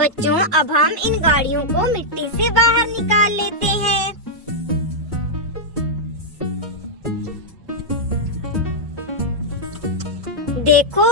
बच्चों अब हम इन गाड़ियों को मिट्टी से बाहर निकाल लेते हैं। देखो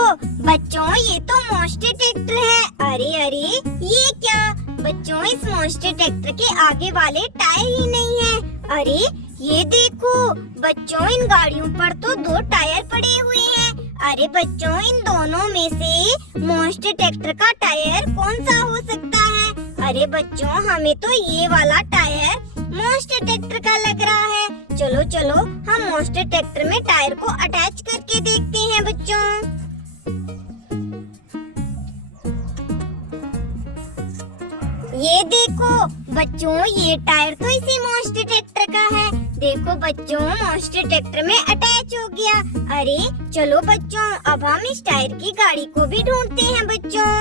बच्चों ये तो मॉन्स्टर ट्रैक्टर है। अरे अरे ये क्या बच्चों, इस मॉन्स्टर ट्रैक्टर के आगे वाले टायर ही नहीं है। अरे ये देखो बच्चों, इन गाड़ियों पर तो 2 टायर पड़े हुए हैं। अरे बच्चों इन दोनों में से मॉन्स्टर ट्रैक्टर का टायर कौन सा हो सकता है? अरे बच्चों हमें तो ये वाला टायर मॉन्स्टर ट्रैक्टर का लग रहा है। चलो चलो हम मॉन्स्टर ट्रैक्टर में टायर को अटैच करके देखते हैं बच्चों। ये देखो बच्चों, ये टायर तो इसी मॉन्स्टर ट्रैक्टर का है। देखो बच्चों मॉन्स्टर ट्रैक्टर में अटैच हो गया। अरे चलो बच्चों अब हम इस टायर की गाड़ी को भी ढूंढते हैं बच्चों।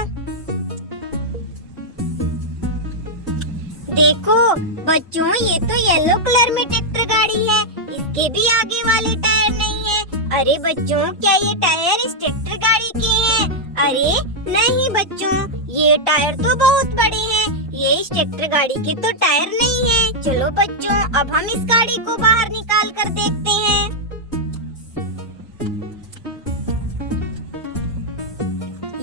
देखो बच्चों ये तो येलो कलर में ट्रैक्टर गाड़ी है, इसके भी आगे वाले टायर नहीं है। अरे बच्चों क्या ये टायर इस ट्रैक्टर गाड़ी के हैं? अरे नहीं बच्चों, ये टायर तो बहुत बड़े हैं, ये इस ट्रैक्टर गाड़ी के तो टायर नहीं है। चलो बच्चों अब हम इस गाड़ी को बाहर निकाल कर देखते हैं।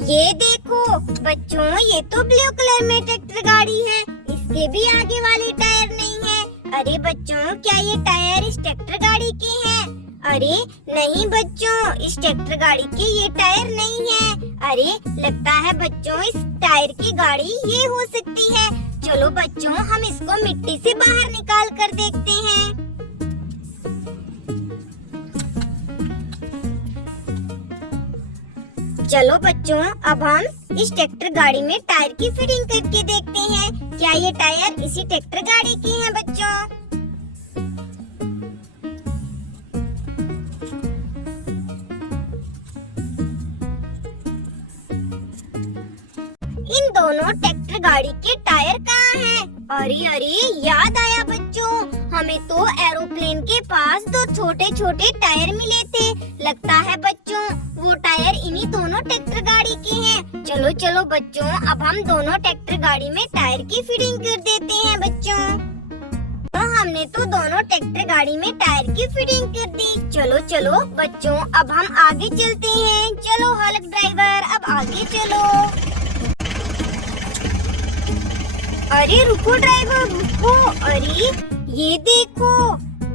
ये देखो बच्चों, ये तो ब्लू कलर में ट्रैक्टर गाड़ी है, इसके भी आगे वाले टायर नहीं है। अरे बच्चों क्या ये टायर इस ट्रैक्टर गाड़ी के हैं? अरे नहीं बच्चों, इस ट्रैक्टर गाड़ी के ये टायर नहीं है। अरे लगता है बच्चों इस टायर की गाड़ी ये हो सकती है। चलो बच्चों हम इसको मिट्टी से बाहर निकाल कर देखते हैं। चलो बच्चों अब हम इस ट्रैक्टर गाड़ी में टायर की फिटिंग करके देखते हैं। क्या ये टायर इसी ट्रैक्टर गाड़ी के हैं बच्चों? इन दोनों ट्रैक्टर गाड़ी के टायर कहाँ हैं? अरे अरे याद आया बच्चों, हमें तो एरोप्लेन के पास 2 छोटे छोटे टायर मिले थे। लगता है बच्चों वो टायर इन्हीं दोनों ट्रैक्टर गाड़ी के हैं। चलो चलो बच्चों अब हम दोनों ट्रैक्टर गाड़ी में टायर की फिटिंग कर देते हैं बच्चों। तो हमने तो दोनों ट्रैक्टर गाड़ी में टायर की फिटिंग कर दी। चलो चलो बच्चों अब हम आगे चलते हैं। चलो हल्क ड्राइवर अब आगे चलो। अरे रुको ड्राइवर रुको। अरे ये देखो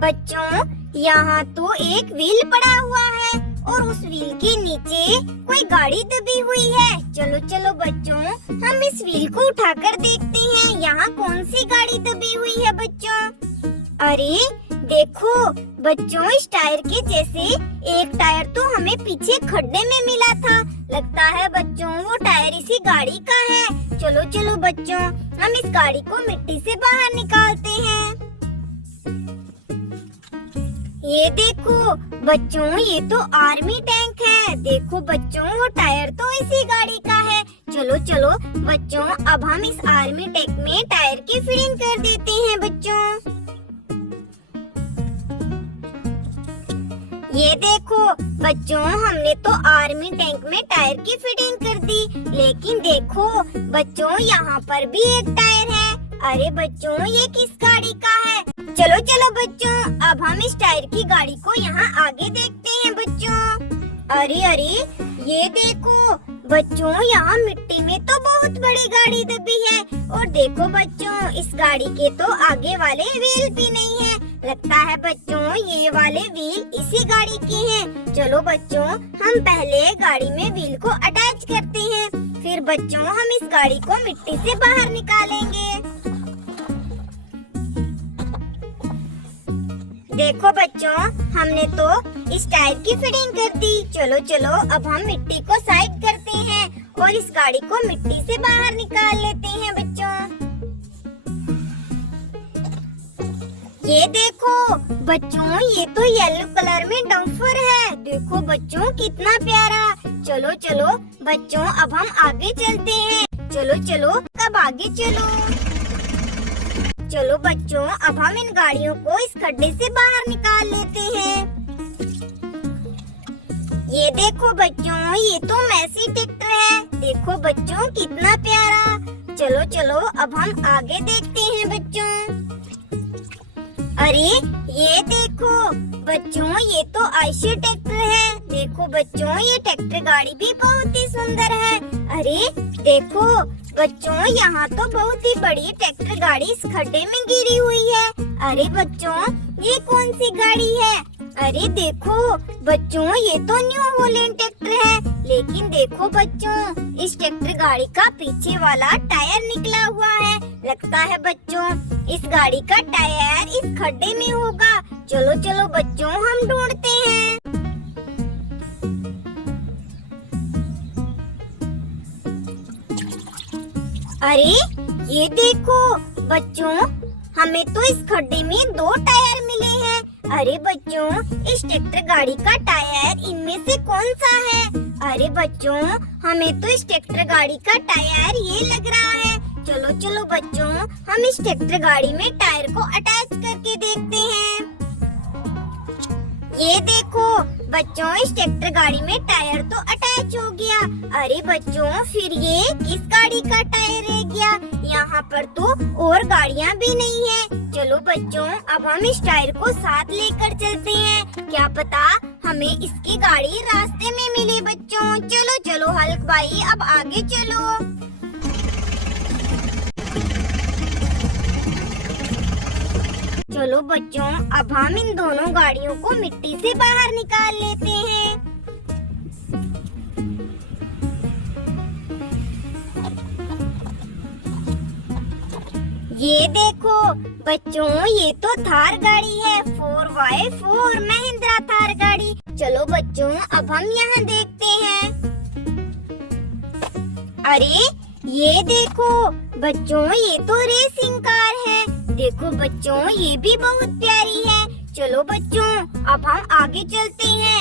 बच्चों, यहाँ तो एक व्हील पड़ा हुआ है और उस व्हील के नीचे कोई गाड़ी दबी हुई है। चलो चलो बच्चों हम इस व्हील को उठाकर देखते हैं यहाँ कौन सी गाड़ी दबी हुई है बच्चों। अरे देखो बच्चों, इस टायर के जैसे एक टायर तो हमें पीछे खड्डे में मिला था। लगता है बच्चों वो टायर इसी गाड़ी का है। चलो चलो बच्चों हम इस गाड़ी को मिट्टी से बाहर निकालते हैं। ये देखो बच्चों, ये तो आर्मी टैंक है। देखो बच्चों वो टायर तो इसी गाड़ी का है। चलो चलो बच्चों अब हम इस आर्मी टैंक में टायर की फिटिंग कर देते हैं बच्चों। ये देखो बच्चों, हमने तो आर्मी टैंक में टायर की फिटिंग कर दी, लेकिन देखो बच्चों यहाँ पर भी एक टायर है। अरे बच्चों ये किस गाड़ी का है? चलो चलो बच्चों अब हम इस टायर की गाड़ी को यहाँ आगे देखते हैं बच्चों। अरे अरे ये देखो बच्चों, यहाँ मिट्टी में तो बहुत बड़ी गाड़ी दबी है और देखो बच्चों इस गाड़ी के तो आगे वाले व्हील भी नहीं है। लगता है बच्चों ये वाले व्हील इसी गाड़ी के हैं। चलो बच्चों हम पहले गाड़ी में व्हील को अटैच करते हैं, फिर बच्चों हम इस गाड़ी को मिट्टी से बाहर निकालेंगे। देखो बच्चों हमने तो इस टायर की फिटिंग कर दी। चलो चलो अब हम मिट्टी को साइड करते हैं और इस गाड़ी को मिट्टी से बाहर निकाल लेते हैं बच्चों। ये देखो बच्चों, ये तो येलो कलर में डंपर है। देखो बच्चों कितना प्यारा। चलो चलो बच्चों अब हम आगे चलते हैं। चलो चलो अब आगे चलो। चलो बच्चों अब हम इन गाड़ियों को इस खड्डे से बाहर निकाल लेते हैं। ये देखो बच्चों, ये तो मैसी ट्रैक्टर है। देखो बच्चों कितना प्यारा। चलो चलो अब हम आगे देखते हैं बच्चों। अरे ये देखो बच्चों, ये तो आयशर ट्रैक्टर है। देखो बच्चों, ये ट्रैक्टर गाड़ी भी बहुत ही सुंदर है। अरे देखो बच्चों, यहाँ तो बहुत ही बड़ी ट्रैक्टर गाड़ी इस खड्डे में गिरी हुई है। अरे बच्चों, ये कौन सी गाड़ी है? अरे देखो बच्चों, ये तो न्यू हॉलैंड ट्रैक्टर है। लेकिन देखो बच्चों, इस ट्रैक्टर गाड़ी का पीछे वाला टायर निकला हुआ है। लगता है बच्चों इस गाड़ी का टायर इस खड्डे में होगा। चलो चलो बच्चों, हम ढूंढते हैं। अरे ये देखो बच्चों, हमें तो इस खड्डे में 2 टायर मिले हैं। अरे बच्चों, इस ट्रैक्टर गाड़ी का टायर इनमें से कौन सा है? अरे बच्चों, हमें तो इस ट्रैक्टर गाड़ी का टायर ये लग रहा है। चलो चलो बच्चों, हम इस ट्रैक्टर गाड़ी में टायर को अटैच करके देखते हैं। ये देखो बच्चों, इस ट्रैक्टर गाड़ी में टायर तो अटैच हो गया। अरे बच्चों, फिर ये किस गाड़ी का टायर रह गया? यहाँ पर तो और गाड़ियाँ भी नहीं है। चलो बच्चों, अब हम इस टायर को साथ लेकर चलते हैं। क्या पता हमें इसकी गाड़ी रास्ते में मिले बच्चों। चलो चलो हल्क भाई, अब आगे चलो। चलो बच्चों, अब हम इन दोनों गाड़ियों को मिट्टी से बाहर निकाल लेते हैं। ये देखो बच्चों, ये तो थार गाड़ी है, 4x4 महिंद्रा थार गाड़ी। चलो बच्चों, अब हम यहाँ देखते हैं। अरे ये देखो बच्चों, ये तो रेसिंग कार है। देखो बच्चों, ये भी बहुत प्यारी है। चलो बच्चों, अब हम आगे चलते हैं।